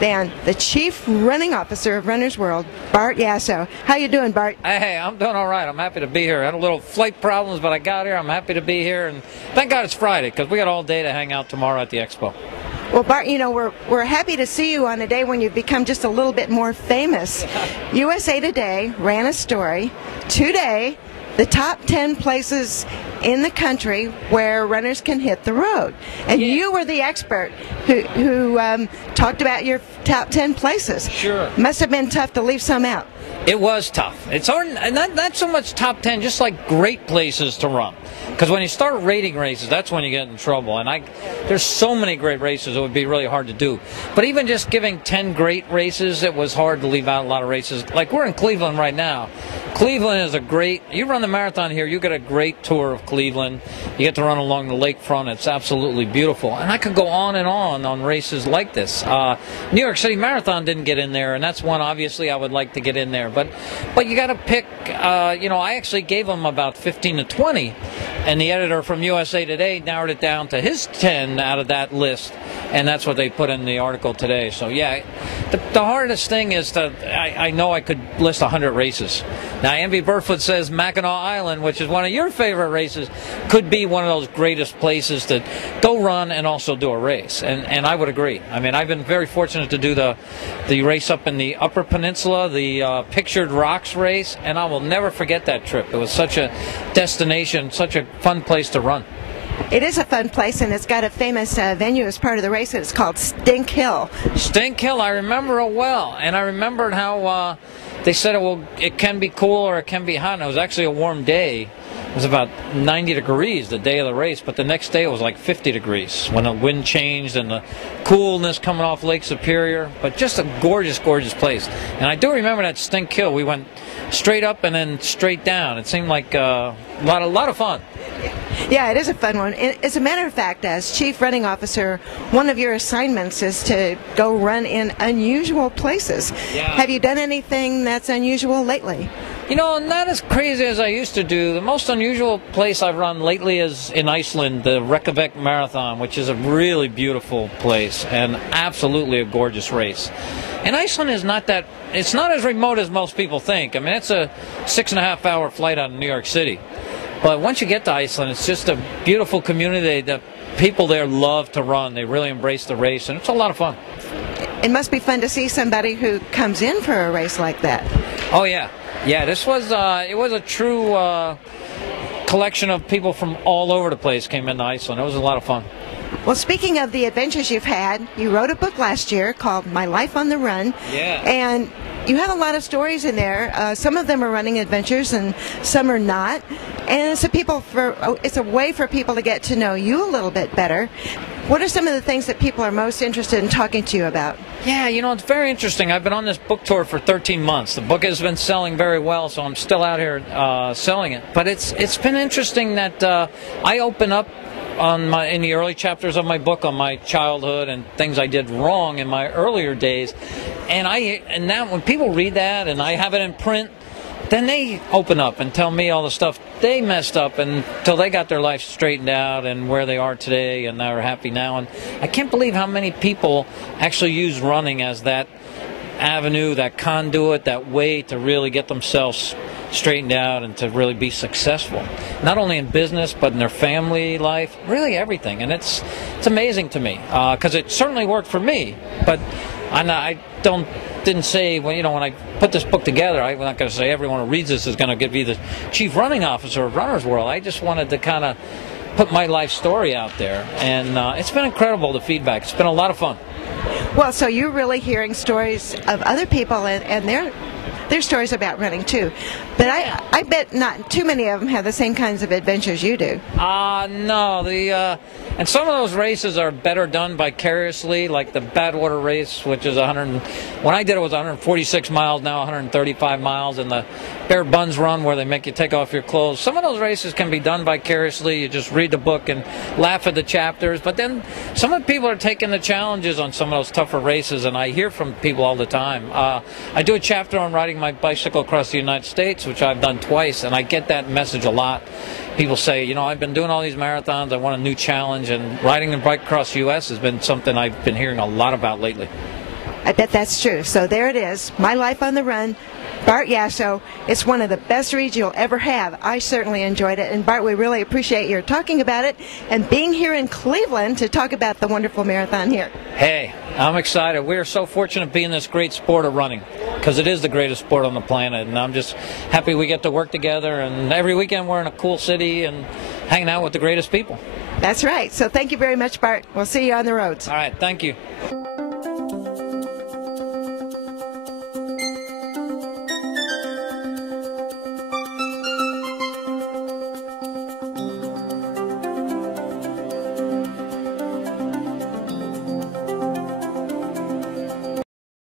than the Chief Running Officer of Runner's World, Bart Yasso. How you doing, Bart? Hey, I'm doing all right. I'm happy to be here. I had a little flight problems, but I got here. I'm happy to be here, and thank God it's Friday because we got all day to hang out tomorrow at the expo. Well, Bart, you know, we're happy to see you on a day when you've become just a little bit more famous. USA Today ran a story today, the top 10 places in the country where runners can hit the road. And you were the expert who talked about your top 10 places. Sure. Must have been tough to leave some out. It was tough. It's hard, and not so much top 10, just like great places to run. Because when you start rating races, that's when you get in trouble. And there's so many great races, it would be really hard to do. But even just giving 10 great races, it was hard to leave out a lot of races. Like we're in Cleveland right now. Cleveland is you run the marathon here, you get a great tour of Cleveland. You get to run along the lakefront. It's absolutely beautiful. And I could go on races like this. New York City Marathon didn't get in there, and that's one obviously I would like to get in there. But you got to pick, I actually gave them about 15 to 20, and the editor from USA Today narrowed it down to his 10 out of that list, and that's what they put in the article today. So, yeah, the hardest thing is that I know I could list 100 races. Now, Envy Burfoot says Mackinac Island, which is one of your favorite races, could be one of those greatest places to go run and also do a race, and I would agree. I mean, I've been very fortunate to do the race up in the Upper Peninsula, the Pictured Rocks race, and I will never forget that trip. It was such a destination, such a fun place to run. It is a fun place, and it's got a famous venue as part of the race. It's called Stink Hill. Stink Hill, I remember it well, and I remembered how they said it can be cool or it can be hot, and it was actually a warm day. It was about 90 degrees the day of the race, but the next day it was like 50 degrees when the wind changed and the coolness coming off Lake Superior. But just a gorgeous, gorgeous place. And I do remember that Stink Hill. We went straight up and then straight down. It seemed like a lot of fun. Yeah, it is a fun one. As a matter of fact, as Chief Running Officer, one of your assignments is to go run in unusual places. Yeah. Have you done anything that's unusual lately? You know, not as crazy as I used to do. The most unusual place I've run lately is in Iceland, the Reykjavik Marathon, which is a really beautiful place and absolutely a gorgeous race. And Iceland is it's not as remote as most people think. I mean, it's a 6.5-hour flight out of New York City. But once you get to Iceland, it's just a beautiful community. The people there love to run. They really embrace the race, and it's a lot of fun. It must be fun to see somebody who comes in for a race like that. Oh, yeah. Yeah, this was it was a true collection of people from all over the place came into Iceland. It was a lot of fun. Well, speaking of the adventures you've had, you wrote a book last year called My Life on the Run. Yeah. And you have a lot of stories in there. Some of them are running adventures and some are not. And it's a way for people to get to know you a little bit better. What are some of the things that people are most interested in talking to you about? Yeah, you know, it's very interesting. I've been on this book tour for 13 months. The book has been selling very well, so I'm still out here selling it. But it's been interesting that I open up in the early chapters of my book on my childhood and things I did wrong in my earlier days. And now when people read that and I have it in print, then they open up and tell me all the stuff they messed up until they got their life straightened out and where they are today and they're happy now. And I can't believe how many people actually use running as that avenue, that conduit, that way to really get themselves straightened out and to really be successful, not only in business but in their family life, really everything. And it's amazing to me because it certainly worked for me, but I didn't say, well, you know, when I put this book together, I'm not going to say everyone who reads this is going to be the Chief Running Officer of Runner's World. I just wanted to kind of put my life story out there, and it's been incredible, the feedback. It's been a lot of fun. Well, so you're really hearing stories of other people and their stories about running too. But I bet not too many of them have the same kinds of adventures you do. No. And some of those races are better done vicariously, like the Badwater race, which is when I did it was 146 miles, now 135 miles, and the Bare Buns Run where they make you take off your clothes. Some of those races can be done vicariously. You just read the book and laugh at the chapters. But then some of the people are taking the challenges on some of those tougher races, and I hear from people all the time. I do a chapter on riding my bicycle across the United States, which I've done twice, and I get that message a lot. People say, you know, I've been doing all these marathons, I want a new challenge, and riding the bike across the U.S. has been something I've been hearing a lot about lately. I bet that's true. So there it is, My Life on the Run, Bart Yasso. It's one of the best reads you'll ever have. I certainly enjoyed it. And Bart, we really appreciate your talking about it and being here in Cleveland to talk about the wonderful marathon here. Hey, I'm excited. We're so fortunate to be in this great sport of running, because it is the greatest sport on the planet. And I'm just happy we get to work together. And every weekend we're in a cool city and hanging out with the greatest people. That's right. So thank you very much, Bart. We'll see you on the roads. All right. Thank you.